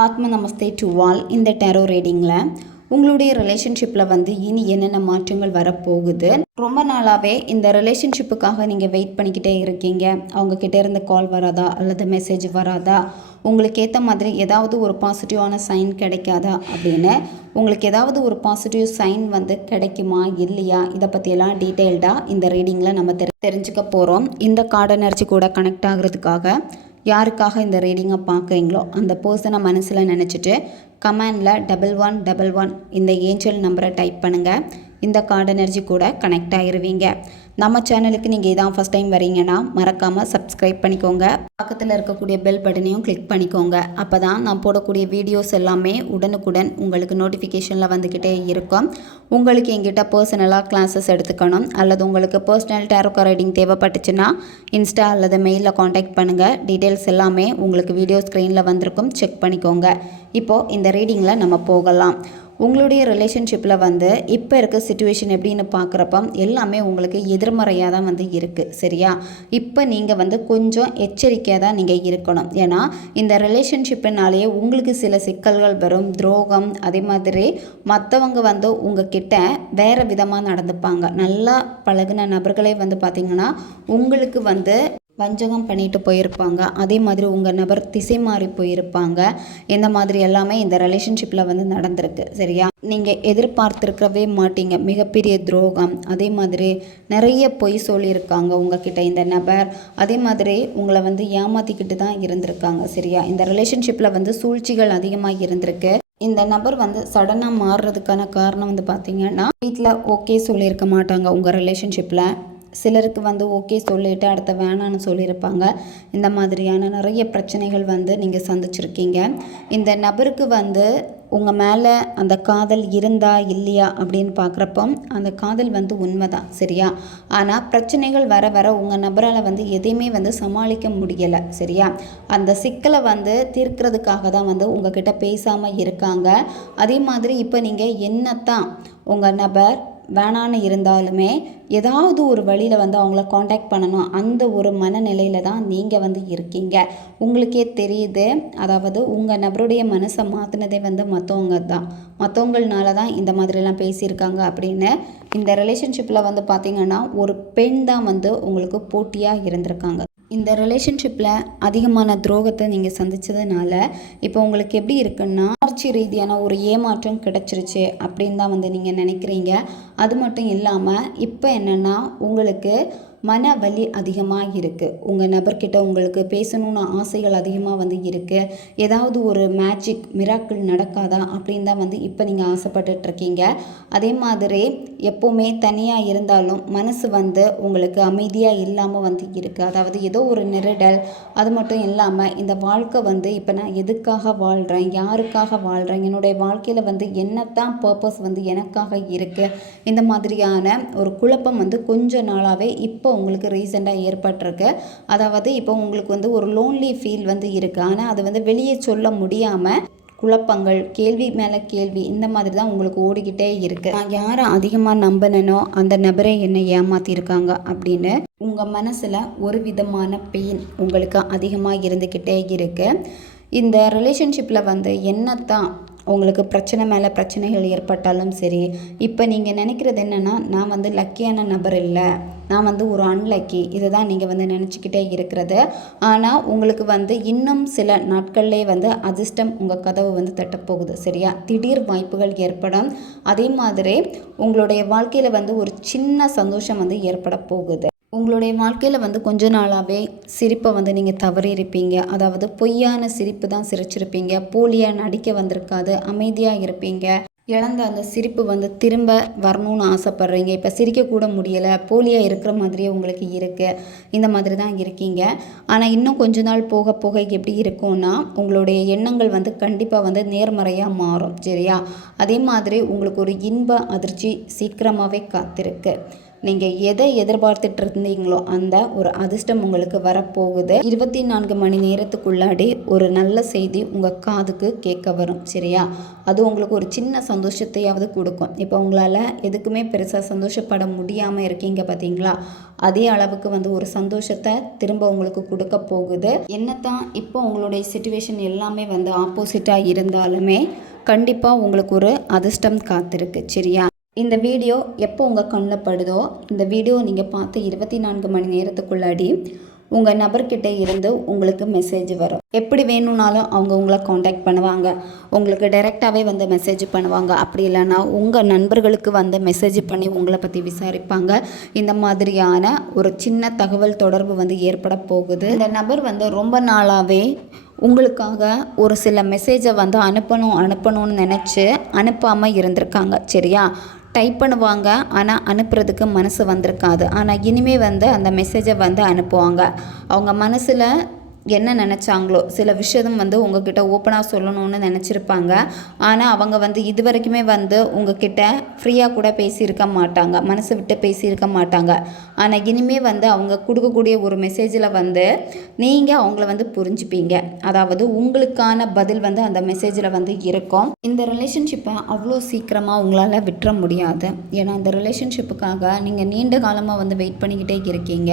ஆத்ம நமஸ்தே to all. இந்த tarot ரீடிங்கில் உங்களுடைய ரிலேஷன்ஷிப்பில் இனி என்னென்ன மாற்றங்கள் வரப்போகுது. ரொம்ப நாளாகவே இந்த ரிலேஷன்ஷிப்புக்காக நீங்கள் வெயிட் பண்ணிக்கிட்டே இருக்கீங்க. அவங்கக்கிட்ட இருந்து கால் வராதா அல்லது மெசேஜ் வராதா, உங்களுக்கு ஏற்ற மாதிரி ஏதாவது ஒரு பாசிட்டிவான சைன் கிடைக்காதா அப்படின்னு உங்களுக்கு ஏதாவது ஒரு பாசிட்டிவ் சைன் கிடைக்குமா இல்லையா, இதை பற்றியெல்லாம் டீட்டெயில்டாக இந்த ரீடிங்கில் நம்ம தெரிஞ்சுக்க போகிறோம். இந்த கார்டு எனர்ஜி கூட கனெக்ட் ஆகிறதுக்காக யாருக்காக இந்த ரீடிங்கை பார்க்குறீங்களோ அந்த பர்சனை மனசில் நினச்சிட்டு கமெண்டில் 1111 இந்த ஏஞ்சல் நம்பரை டைப் பண்ணுங்கள். இந்த கார்டு எனர்ஜி கூட கனெக்ட் ஆகிருவீங்க. நம்ம சேனலுக்கு நீங்கள் இதான் ஃபஸ்ட் டைம் வரீங்கன்னா மறக்காமல் சப்ஸ்கிரைப் பண்ணிக்கோங்க. பக்கத்தில் இருக்கக்கூடிய பெல் பட்டனையும் கிளிக் பண்ணிக்கோங்க. அப்போ தான் நான் போடக்கூடிய வீடியோஸ் எல்லாமே உடனுக்குடன் உங்களுக்கு நோட்டிஃபிகேஷனில் வந்துக்கிட்டே இருக்கும். உங்களுக்கு எங்கிட்ட பர்சனலாக கிளாஸஸ் எடுத்துக்கணும் அல்லது உங்களுக்கு பர்சனல் டேரோ ரைடிங் தேவைப்பட்டுச்சுன்னா இன்ஸ்டா அல்லது மெயிலில் காண்டாக்ட் பண்ணுங்கள். டீட்டெயில்ஸ் எல்லாமே உங்களுக்கு வீடியோ ஸ்க்ரீனில் வந்திருக்கும், செக் பண்ணிக்கோங்க. இப்போது இந்த ரீடிங்கில் நம்ம போகலாம். உங்களுடைய ரிலேஷன்ஷிப்பில் இப்போ இருக்க சிச்சுவேஷன் எப்படின்னு பார்க்குறப்ப எல்லாமே உங்களுக்கு எதிர்மறையாக தான் இருக்குது. சரியா? இப்போ நீங்கள் கொஞ்சம் எச்சரிக்கையாக தான் நீங்கள் இருக்கணும். ஏன்னா இந்த ரிலேஷன்ஷிப்புனாலேயே உங்களுக்கு சில சிக்கல்கள் வரும், துரோகம், அதே மாதிரி மற்றவங்க உங்ககிட்ட வேறு விதமாக நடந்துப்பாங்க. நல்லா பழகின நபர்களே பார்த்திங்கன்னா உங்களுக்கு வஞ்சகம் பண்ணிட்டு போயிருப்பாங்க. அதே மாதிரி உங்கள் நபர் திசை மாறி போயிருப்பாங்க. இந்த மாதிரி எல்லாமே இந்த ரிலேஷன்ஷிப்பில் நடந்திருக்கு. சரியா? நீங்கள் எதிர்பார்த்துருக்கவே மாட்டீங்க மிகப்பெரிய துரோகம். அதே மாதிரி நிறைய பொய் சொல்லியிருக்காங்க உங்ககிட்ட இந்த நபர். அதே மாதிரி உங்களை ஏமாற்றிக்கிட்டு தான் இருந்திருக்காங்க. சரியா? இந்த ரிலேஷன்ஷிப்பில் சூழ்ச்சிகள் அதிகமாக இருந்திருக்கு. இந்த நபர் சடனாக மாறுறதுக்கான காரணம் பார்த்தீங்கன்னா வீட்டில் ஓகே சொல்லியிருக்க மாட்டாங்க. உங்கள் ரிலேஷன்ஷிப்பில் சிலருக்கு ஓகே சொல்லிவிட்டு அடுத்த வேணான்னு சொல்லியிருப்பாங்க. இந்த மாதிரியான நிறைய பிரச்சனைகள் நீங்கள் சந்திச்சிருக்கீங்க. இந்த நபருக்கு உங்கள் மேலே அந்த காதல் இருந்தா இல்லையா அப்படின்னு பார்க்குறப்போ அந்த காதல் உண்மைதான். சரியா? ஆனால் பிரச்சனைகள் வர வர உங்கள் நபரால் எதையுமே சமாளிக்க முடியலை. சரியா? அந்த சிக்கலை தீர்க்கிறதுக்காக தான் உங்ககிட்ட பேசாமல் இருக்காங்க. அதே மாதிரி இப்போ நீங்கள் என்னத்தான் உங்கள் நபர் வேணான்னு இருந்தாலுமே ஏதாவது ஒரு வழியில் அவங்கள காண்டாக்ட் பண்ணணும், அந்த ஒரு மனநிலையில் தான் நீங்கள் இருக்கீங்க. உங்களுக்கே தெரியுது. அதாவது உங்கள் நபருடைய மனசை மாற்றினதே மற்றவங்க தான், மற்றவங்களால தான் இந்த மாதிரிலாம் பேசியிருக்காங்க அப்படின்னு. இந்த ரிலேஷன்ஷிப்பில் பார்த்திங்கன்னா ஒரு பெண் தான் உங்களுக்கு போட்டியாக இருந்திருக்காங்க. இந்த ரிலேஷன்ஷிப்பில் அதிகமான துரோகத்தை நீங்கள் சந்தித்ததுனால இப்போ உங்களுக்கு எப்படி இருக்குன்னா உணர்ச்சி ரீதியான ஒரு ஏமாற்றம் கிடச்சிருச்சு அப்படின்னு தான் நீங்கள் நினைக்கிறீங்க. அது மட்டும் இல்லாமல் இப்போ என்னென்னா உங்களுக்கு மன வலி அதிகமாக இருக்குது. உங்கள் நபர்கிட்ட உங்களுக்கு பேசணுன்னு ஆசைகள் அதிகமாக இருக்குது. ஏதாவது ஒரு மேஜிக் மிராக்கிள் நடக்காதா அப்படின்னு தான் இப்போ நீங்கள் ஆசைப்பட்டுட்ருக்கீங்க. அதே மாதிரி எப்போவுமே தனியாக இருந்தாலும் மனசு உங்களுக்கு அமைதியாக இல்லாமல் இருக்குது. அதாவது ஏதோ ஒரு நெருடல். அது மட்டும் இல்லாமல் இந்த வாழ்க்கை இப்போ நான் எதுக்காக வாழ்கிறேன், யாருக்காக வாழ்கிறேன், என்னுடைய வாழ்க்கையில் என்னத்தான் பர்பஸ் எனக்காக இருக்குது, இந்த மாதிரியான ஒரு குழப்பம் கொஞ்ச நாளாகவே இப்போ உங்களுக்கு ரீசெண்டாக ஏற்பட்டிருக்கு. அதாவது இப்போ உங்களுக்கு ஒரு லோன்லி ஃபீல் இருக்குது. ஆனால் அது வெளியே சொல்ல முடியாமல் குழப்பங்கள், கேள்வி மேலே கேள்வி, இந்த மாதிரி தான் உங்களுக்கு ஓடிக்கிட்டே இருக்குது. நான் யாரை அதிகமாக நம்பினோ அந்த நபரே என்னை ஏமாற்றிருக்காங்க அப்படின்னு உங்கள் மனசில் ஒரு விதமான பெயின் உங்களுக்கு அதிகமாக இருந்துக்கிட்டே இருக்குது. இந்த ரிலேஷன்ஷிப்பில் என்னத்தான் உங்களுக்கு பிரச்சனை மேலே பிரச்சனைகள் ஏற்பட்டாலும் சரி, இப்போ நீங்கள் நினைக்கிறது என்னென்னா நான் லக்கியான நபர் இல்லை, நான் ஒரு அன்லக்கி, இதை தான் நீங்கள் நினச்சிக்கிட்டே இருக்கிறது. ஆனால் உங்களுக்கு இன்னும் சில நாட்கள்லேயே அதிர்ஷ்டம் உங்கள் கதவு தட்டப்போகுது. சரியா? திடீர் வாய்ப்புகள் ஏற்படும். அதே மாதிரி உங்களுடைய வாழ்க்கையில் ஒரு சின்ன சந்தோஷம் ஏற்பட போகுது. உங்களுடைய வாழ்க்கையில் கொஞ்ச நாளாகவே சிரிப்பை நீங்கள் தவறியிருப்பீங்க. அதாவது பொய்யான சிரிப்பு தான் சிரிச்சிருப்பீங்க. போலியாக நடிக்க வந்திருக்காது. அமைதியாக இருப்பீங்க. இழந்த அந்த சிரிப்பு திரும்ப வரணும்னு ஆசைப்பட்றீங்க. இப்போ சிரிக்கக்கூட முடியலை, போலியாக இருக்கிற மாதிரியே உங்களுக்கு இருக்குது. இந்த மாதிரி தான் இருக்கீங்க. ஆனால் இன்னும் கொஞ்ச நாள் போக போக எப்படி இருக்கும்னா உங்களுடைய எண்ணங்கள் கண்டிப்பாக நேர்மறையாக மாறும். சரியா? அதே மாதிரி உங்களுக்கு ஒரு இன்ப அதிர்ச்சி சீக்கிரமாகவே காத்திருக்கு. நீங்கள் எதை எதிர்பார்த்துட்டு இருந்தீங்களோ அந்த ஒரு அதிர்ஷ்டம் உங்களுக்கு வரப்போகுது. 24 மணி நேரத்துக்குள்ளாடி ஒரு நல்ல செய்தி உங்கள் காதுக்கு கேட்க வரும். சரியா? அது உங்களுக்கு ஒரு சின்ன சந்தோஷத்தையாவது கொடுக்கும். இப்போ உங்களால் எதுக்குமே பெருசாக சந்தோஷப்பட முடியாமல் இருக்கீங்க பார்த்தீங்களா? அதே அளவுக்கு ஒரு சந்தோஷத்தை திரும்ப உங்களுக்கு கொடுக்க போகுது. என்னத்தான் இப்போ உங்களுடைய சிச்சுவேஷன் எல்லாமே ஆப்போசிட்டாக இருந்தாலுமே கண்டிப்பாக உங்களுக்கு ஒரு அதிர்ஷ்டம் காத்திருக்கு. சரியா? இந்த வீடியோ எப்போ உங்கள் கண்ணில் படுதோ இந்த வீடியோ நீங்கள் பார்த்து 24 மணி நேரத்துக்குள்ளாடி உங்கள் நபர்கிட்ட இருந்து உங்களுக்கு மெசேஜ் வரும். எப்படி வேணும்னாலும் அவங்க உங்களை காண்டாக்ட் பண்ணுவாங்க, உங்களுக்கு டைரெக்டாகவே மெசேஜ் பண்ணுவாங்க. அப்படி இல்லைன்னா உங்கள் நண்பர்களுக்கு மெசேஜ் பண்ணி உங்களை பற்றி விசாரிப்பாங்க. இந்த மாதிரியான ஒரு சின்ன தகவல் தொடர்பு ஏற்பட போகுது. இந்த நபர் ரொம்ப நாளாகவே உங்களுக்காக ஒரு சில மெசேஜை அனுப்பணும்னு நினச்சி அனுப்பாமல் இருந்திருக்காங்க. சரியா? டைப் பண்ணுவாங்க, ஆனால் அனுப்புறதுக்கு மனசு வந்திருக்காது. ஆனால் இனிமேல் அந்த மெசேஜை அனுப்புவாங்க. அவங்க மனசில் என்ன நினச்சாங்களோ சில விஷயம் உங்ககிட்ட ஓப்பனாக சொல்லணும்னு நினச்சிருப்பாங்க. ஆனால் அவங்க இது வரைக்குமே உங்ககிட்ட ஃப்ரீயாக கூட பேசியிருக்க மாட்டாங்க, மனசு விட்டு பேசியிருக்க மாட்டாங்க. ஆனால் இனிமேல் அவங்க கொடுக்கக்கூடிய ஒரு மெசேஜில் நீங்கள் அவங்கள புரிஞ்சுப்பீங்க. அதாவது உங்களுக்கான பதில் அந்த மெசேஜில் இருக்கும். இந்த ரிலேஷன்ஷிப்பை அவ்வளோ சீக்கிரமாக உங்களால் விட்டுற முடியாது. ஏன்னா இந்த ரிலேஷன்ஷிப்புக்காக நீங்கள் நீண்ட காலமாக வெயிட் பண்ணிக்கிட்டே இருக்கீங்க.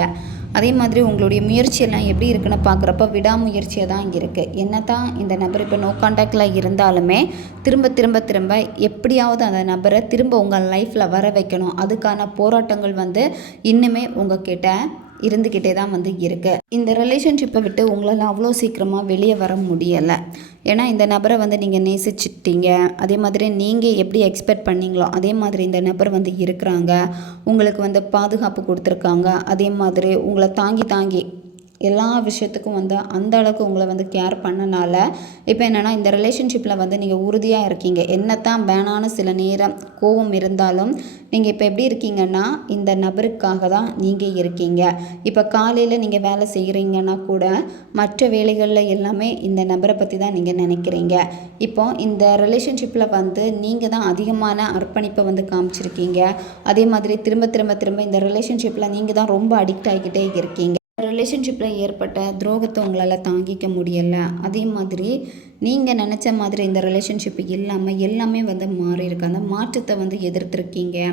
அதே மாதிரி உங்களுடைய முயற்சியெல்லாம் எப்படி இருக்குன்னு பார்க்குறப்ப விடாமுயற்சியாக தான் இருக்குது. என்ன தான் இந்த நபர் இப்போ நோ கான்டாக்டில் இருந்தாலுமே திரும்ப எப்படியாவது அந்த நபரை திரும்ப உங்கள் லைஃப்பில் வர வைக்கணும். அதுக்கான போராட்டங்கள் இன்னுமே உங்ககிட்ட இருந்துக்கிட்டே தான் இருக்குது. இந்த ரிலேஷன்ஷிப்பை விட்டு உங்களால் அவ்வளோ சீக்கிரமாக வெளியே வர முடியலை. ஏன்னா இந்த நபரை நீங்கள் நேசிச்சிட்டீங்க. அதே மாதிரி நீங்கள் எப்படி எக்ஸ்பெக்ட் பண்ணீங்களோ அதே மாதிரி இந்த நபர் இருக்கிறாங்க. உங்களுக்கு பாதுகாப்பு கொடுத்துருக்காங்க. அதே மாதிரி உங்களை தாங்கி எல்லா விஷயத்துக்கும் அந்த அளவுக்கு உங்களை கேர் பண்ணனால இப்போ என்னென்னா இந்த ரிலேஷன்ஷிப்பில் நீங்கள் உறுதியாக இருக்கீங்க. என்னத்தான் வேணான்னு சில நேரம் கோபம் இருந்தாலும் நீங்கள் இப்போ எப்படி இருக்கீங்கன்னா இந்த நபருக்காக தான் நீங்கள் இருக்கீங்க. இப்போ காலையில் நீங்கள் வேலை செய்கிறீங்கன்னா கூட மற்ற வேலைகளில் எல்லாமே இந்த நபரை பற்றி தான் நீங்கள் நினைக்கிறீங்க. இப்போ இந்த ரிலேஷன்ஷிப்பில் நீங்கள் தான் அதிகமான அர்ப்பணிப்பை காமிச்சிருக்கீங்க. அதே மாதிரி திரும்ப இந்த ரிலேஷன்ஷிப்பில் நீங்கள் தான் ரொம்ப அடிக்ட் ஆகிக்கிட்டே இருக்கீங்க. ரிலேஷன்ஷிப்பில் ஏற்பட்ட துரோகத்தை உங்களால் தாங்கிக்க முடியலை. அதே மாதிரி நீங்கள் நினச்ச மாதிரி இந்த ரிலேஷன்ஷிப் இல்லாமல் எல்லாமே மாறி இருக்கு. அந்த மாற்றத்தை எதிர்த்துருக்கீங்க,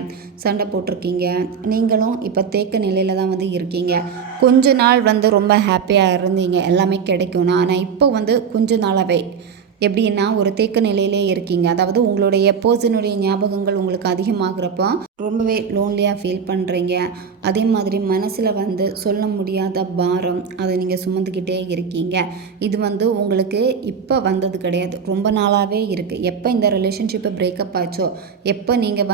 சண்டை போட்டிருக்கீங்க. நீங்களும் இப்போ தேக்க நிலையில் தான் இருக்கீங்க. கொஞ்ச நாள் ரொம்ப ஹாப்பியாக இருந்தீங்க, எல்லாமே கிடைக்கும்னா. ஆனால் இப்போ கொஞ்ச நாளாகவே எப்படின்னா ஒரு தேக்க நிலையிலே இருக்கீங்க. அதாவது உங்களுடைய பர்சனுடைய ஞாபகங்கள் உங்களுக்கு அதிகமாகிறப்போ ரொம்பவே லோன்லியாக ஃபீல் பண்ணுறீங்க. அதே மாதிரி மனசில் சொல்ல முடியாத பாரம் அதை நீங்கள் சுமந்துக்கிட்டே இருக்கீங்க. இது உங்களுக்கு இப்போ வந்தது கிடையாது, ரொம்ப நாளாகவே இருக்குது. எப்போ இந்த ரிலேஷன்ஷிப்பை பிரேக்கப் ஆச்சோ, எப்போ நீங்கள்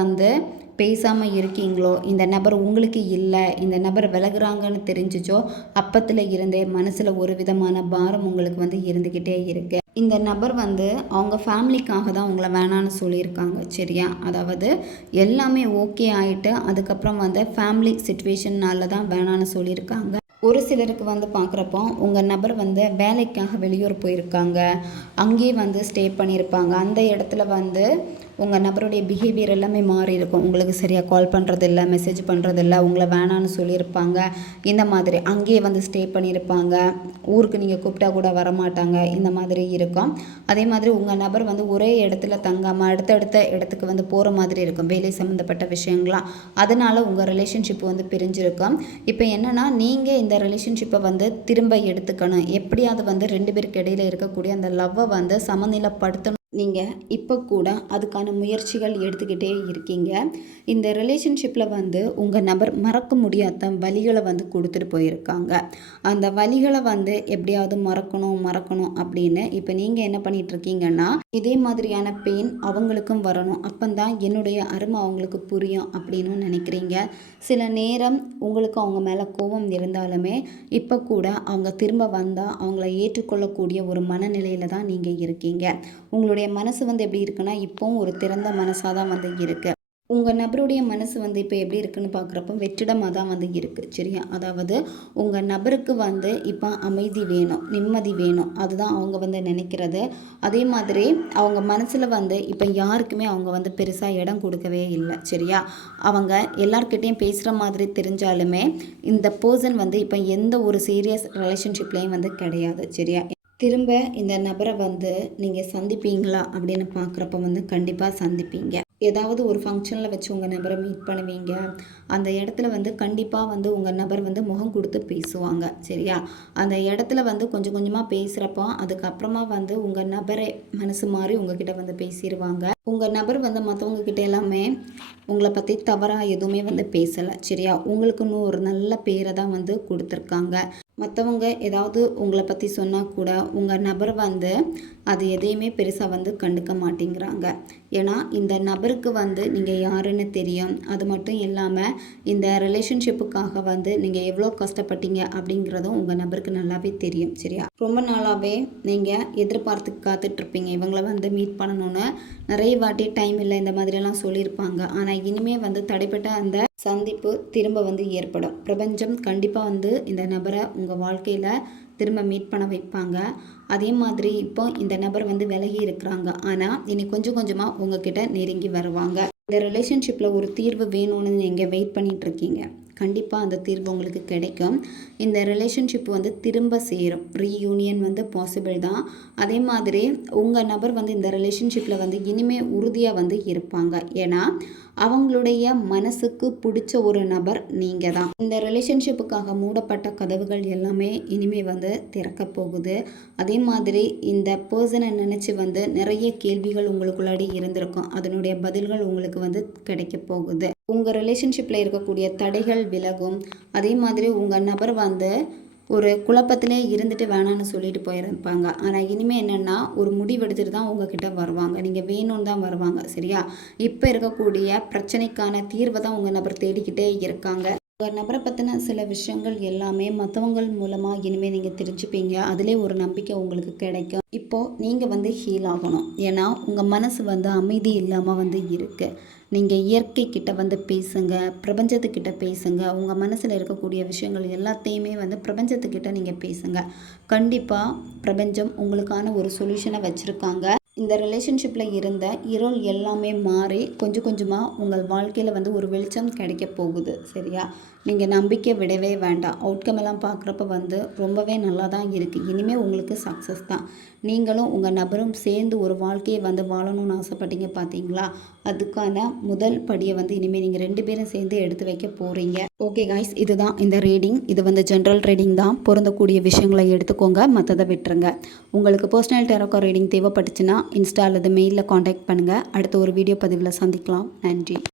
பேசாமல் இருக்கீங்களோ, இந்த நபர் உங்களுக்கு இல்லை, இந்த நபர் விலகுறாங்கன்னு தெரிஞ்சிச்சோ அப்பத்தில் இருந்தே மனசில் ஒரு விதமான பாரம் உங்களுக்கு இருந்துக்கிட்டே இருக்குது. இந்த நபர் அவங்க ஃபேமிலிக்காக தான் உங்களை வேணான்னு சொல்லியிருக்காங்க. சரியா? அதாவது எல்லாமே ஓகே ஆகிட்டு அதுக்கப்புறம் ஃபேமிலி சிச்சுவேஷன்னால தான் வேணான்னு சொல்லியிருக்காங்க. ஒரு சிலருக்கு பார்க்குறப்போ உங்கள் நபர் வேலைக்காக வெளியூர் போயிருக்காங்க, அங்கேயே ஸ்டே பண்ணியிருப்பாங்க. அந்த இடத்துல உங்கள் நபருடைய பிஹேவியர் எல்லாமே மாறி இருக்கும். உங்களுக்கு சரியாக கால் பண்ணுறதில்ல, மெசேஜ் பண்ணுறதில்ல, உங்களை வேணான்னு சொல்லியிருப்பாங்க. இந்த மாதிரி அங்கேயே ஸ்டே பண்ணியிருப்பாங்க. ஊருக்கு நீங்கள் கூப்பிட்டா கூட வரமாட்டாங்க. இந்த மாதிரி இருக்கும். அதே மாதிரி உங்கள் நபர் ஒரே இடத்துல தங்காமல் அடுத்தடுத்த இடத்துக்கு போகிற மாதிரி இருக்கும், வேலை சம்மந்தப்பட்ட விஷயங்களாம். அதனால் உங்கள் ரிலேஷன்ஷிப் பிரிஞ்சிருக்கும். இப்போ என்னென்னா நீங்கள் இந்த ரிலேஷன்ஷிப்பை திரும்ப எடுத்துக்கணும். எப்படியாவது 2 பேருக்கு இடையில் இருக்கக்கூடிய அந்த லவ்வை சமநிலைப்படுத்தணும். நீங்கள் இப்போ கூட அதுக்கான முயற்சிகள் எடுத்துக்கிட்டே இருக்கீங்க. இந்த ரிலேஷன்ஷிப்பில் உங்கள் நபர் மறக்க முடியாத வலிகளை கொடுத்துட்டு போயிருக்காங்க. அந்த வலிகளை எப்படியாவது மறக்கணும் அப்படின்னு இப்போ நீங்கள் என்ன பண்ணிகிட்ருக்கீங்கன்னா இதே மாதிரியான பெயின் அவங்களுக்கும் வரணும், அப்போந்தான் என்னுடைய அருமை அவங்களுக்கு புரியும் அப்படின்னு நினைக்கிறீங்க. சில நேரம் உங்களுக்கு அவங்க மேலே கோபம் இருந்தாலுமே இப்போ கூட அவங்க திரும்ப வந்தால் அவங்கள ஏற்றுக்கொள்ளக்கூடிய ஒரு மனநிலையில் தான் நீங்கள் இருக்கீங்க. உங்களுடைய மனசு எப்படி இருக்குன்னா இப்போவும் ஒரு திறந்த மனசாக தான் இருக்குது. உங்கள் நபருடைய மனசு வந்து இப்போ எப்படி இருக்குன்னு பார்க்குறப்ப வெற்றிடமாக தான் வந்து இருக்குது சரியா. அதாவது உங்கள் நபருக்கு வந்து இப்போ அமைதி வேணும், நிம்மதி வேணும், அதுதான் அவங்க வந்து நினைக்கிறது. அதே மாதிரி அவங்க மனசில் வந்து இப்போ யாருக்குமே அவங்க வந்து பெருசாக இடம் கொடுக்கவே இல்லை சரியா. அவங்க எல்லார்கிட்டேயும் பேசுகிற மாதிரி தெரிஞ்சாலுமே இந்த பர்சன் வந்து இப்போ எந்த ஒரு சீரியஸ் ரிலேஷன்ஷிப்லேயும் வந்து கிடையாது சரியா. திரும்ப இந்த நபரை வந்து நீங்கள் சந்திப்பீங்களா அப்படின்னு பார்க்குறப்ப வந்து கண்டிப்பாக சந்திப்பீங்க. ஏதாவது ஒரு ஃபங்க்ஷனில் வச்சு உங்கள் நபரை மீட் பண்ணுவீங்க. அந்த இடத்துல வந்து கண்டிப்பாக வந்து உங்கள் நபர் வந்து முகம் கொடுத்து பேசுவாங்க சரியா. அந்த இடத்துல வந்து கொஞ்சம் கொஞ்சமாக பேசுகிறப்போ அதுக்கப்புறமா வந்து உங்கள் நபரை மனசு மாறி உங்ககிட்ட வந்து பேசிடுவாங்க. உங்கள் நபர் வந்து மற்றவங்க கிட்ட எல்லாமே உங்களை பற்றி தவறாக எதுவுமே வந்து பேசலை சரியா. உங்களுக்குன்னு ஒரு நல்ல பேரை தான் வந்து கொடுத்துருக்காங்க. மற்றவங்க ஏதாவது உங்களை பற்றி சொன்னால் கூட உங்கள் நபர் வந்து அது எதையுமே பெருசாக வந்து கண்டுக்க மாட்டேங்கிறாங்க. ஏன்னா இந்த நபருக்கு வந்து நீங்கள் யாருன்னு தெரியும். அது மட்டும் இல்லாமல் இந்த ரிலேஷன்ஷிப்புக்காக வந்து நீங்கள் எவ்வளோ கஷ்டப்பட்டீங்க அப்படிங்கிறதும் உங்கள் நபருக்கு நல்லாவே தெரியும் சரியா. ரொம்ப நாளாகவே நீங்கள் எதிர்பார்த்து காத்துட்ருப்பீங்க இவங்களை வந்து மீட் பண்ணணுன்னு. நிறைய வாட்டி டைம் இல்லை இந்த மாதிரியெல்லாம் சொல்லியிருப்பாங்க. ஆனால் இனிமேல் வந்து தடைப்பட்ட அந்த சந்திப்பு திரும்ப வந்து ஏற்படும். பிரபஞ்சம் கண்டிப்பாக வந்து இந்த நபரை உங்கள் வாழ்க்கையில் திரும்ப மீட் பண்ண வைப்பாங்க. அதே மாதிரி இப்போ இந்த நபர் வந்து விலகி இருக்கிறாங்க. ஆனால் இனி கொஞ்சம் கொஞ்சமாக உங்ககிட்ட நெருங்கி வருவாங்க. இந்த ரிலேஷன்ஷிப்பில் ஒரு தீர்வு வேணும்னு நீங்கள் வெயிட் பண்ணிகிட்ருக்கீங்க. கண்டிப்பாக அந்த தீர்வு உங்களுக்கு கிடைக்கும். இந்த ரிலேஷன்ஷிப் வந்து திரும்ப சேரும். ரீயூனியன் வந்து பாசிபிள் தான். அதே மாதிரி உங்கள் நபர் வந்து இந்த ரிலேஷன்ஷிப்பில் வந்து இனிமேல் உறுதியாக வந்து இருப்பாங்க. ஏன்னா அவங்களுடைய மனசுக்கு பிடிச்ச ஒரு நபர் நீங்கள் தான். இந்த ரிலேஷன்ஷிப்புக்காக மூடப்பட்ட கதவுகள் எல்லாமே இனிமேல் வந்து திறக்க போகுது. அதே மாதிரி இந்த பர்சனை நினச்சி வந்து நிறைய கேள்விகள் உங்களுக்குள்ளாடி இருந்திருக்கும். அதனுடைய பதில்கள் உங்களுக்கு வந்து கிடைக்க போகுது. உங்கள் ரிலேஷன்ஷிப்பில் இருக்கக்கூடிய தடைகள் விலகும். அதே மாதிரி உங்கள் நபர் வந்து ஒரு குழப்பத்திலே இருந்துட்டு வேணான்னு சொல்லிட்டு போயிருப்பாங்க. ஆனால் இனிமேல் என்னென்னா ஒரு முடிவெடுத்துட்டு தான் உங்ககிட்ட வருவாங்க. நீங்கள் வேணும்னு தான் வருவாங்க சரியா. இப்போ இருக்கக்கூடிய பிரச்சனைக்கான தீர்வை தான் உங்கள் நபர் தேடிக்கிட்டே இருக்காங்க. உங்கள் நபரை பற்றின சில விஷயங்கள் எல்லாமே மற்றவங்கள் மூலமாக இனிமேல் நீங்கள் தெரிஞ்சுப்பீங்க. அதிலே ஒரு நம்பிக்கை உங்களுக்கு கிடைக்கும். இப்போது நீங்கள் வந்து ஹீல் ஆகணும். ஏன்னா உங்கள் மனசு வந்து அமைதி இல்லாமல் வந்து இருக்குது. நீங்கள் இயற்கை கிட்ட வந்து பேசுங்க, பிரபஞ்சத்துக்கிட்ட பேசுங்க. உங்கள் மனசில் இருக்கக்கூடிய விஷயங்கள் எல்லாத்தையுமே வந்து பிரபஞ்சத்துக்கிட்ட நீங்கள் பேசுங்க. கண்டிப்பாக பிரபஞ்சம் உங்களுக்கான ஒரு சொல்யூஷனை வச்சுருக்காங்க. இந்த ரிலேஷன்ஷிப்பில் இருந்த இருள் எல்லாமே மாறி கொஞ்சம் கொஞ்சமாக உங்கள் வாழ்க்கையில் வந்து ஒரு வெளிச்சம் கிடைக்க போகுது சரியா. நீங்கள் நம்பிக்கை விடவே வேண்டாம். அவுட்கம் எல்லாம் பார்க்குறப்ப வந்து ரொம்பவே நல்லா தான் இருக்குது. இனிமேல் உங்களுக்கு சக்ஸஸ் தான். நீங்களும் உங்கள் நபரும் சேர்ந்து ஒரு வாழ்க்கையை வந்து வாழணும்னு ஆசைப்பட்டீங்க பார்த்தீங்களா. அதுக்கான முதல் படியை வந்து இனிமேல் நீங்கள் 2 பேரும் சேர்ந்து எடுத்து வைக்க போகிறீங்க. ஓகே காய்ஸ், இதுதான் இந்த ரீடிங். இது வந்து ஜென்ரல் ரீடிங் தான். பொருந்தக்கூடிய விஷயங்களை எடுத்துக்கோங்க, மற்றதை விட்டுருங்க. உங்களுக்கு பர்சனல் டேரோக்கா ரீடிங் தேவைப்பட்டுச்சுன்னா இன்ஸ்டா அல்லது மெயிலில் காண்டாக்ட் பண்ணுங்கள். அடுத்த ஒரு வீடியோ பதிவில் சந்திக்கலாம். நன்றி.